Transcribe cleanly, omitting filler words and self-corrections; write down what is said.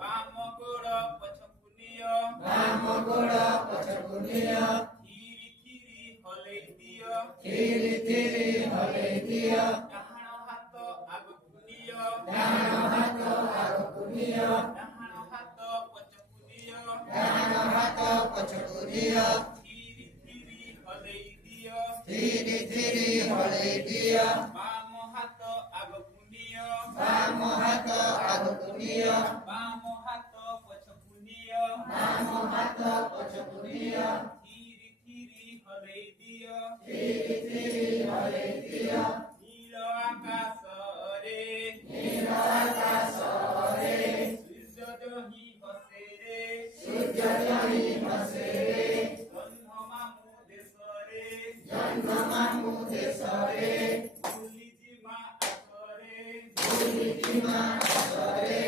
ବାମ ଗୋଡ଼ ପଛକୁ ନିଅ ବାମ ଗୋଡ଼ ପଛକୁ ନିଅ ଥିରି ଥିରି ହଲେଇ ଦିଅ ଥିରି ଥିରି ହଲେଇ ଦିଅ ଡାହାଣ ହାତ ଆଗକୁ ନିଅ ଡାହାଣ ହାତ ଆଗକୁ ନିଅ ଡାହାଣ ହାତ ପଛକୁ ନିଅ ଡାହାଣ ହାତ ପଛକୁ ନିଅ ଥିରି ଥିରି ହଲେଇ ଦିଅ ଥିରି ଥିରି ହଲେଇ ଦିଅ ବାମ ହାତ ଆଗକୁ ନିଅ ବାମ ହାତ ଆଗକୁ ନିଅ ବାମ ହାତ ପଛକୁ ନିଅ ବାମ ହାତ ପଛକୁ ନିଅ ଥିରି ଥିରି ହଲେଇ ଦିଅ ଥିରି ଥିରି ହଲେଇ ଦିଅ ନୀଳ ଆକାଶରେ ନୀଳ ଆକାଶରେ ସୂର୍ଯ୍ୟ ଜହି ହସେରେ ସୂର୍ଯ୍ୟ ଜହି ହସେରେ ଜହ୍ନ ମାମୁଁ ଦେଶରେ ଜହ୍ନ ମାମୁଁ ଦେଶରେ ବୁଲିଯିମା ଆସରେ ବୁଲିଯିମା ଆସରେ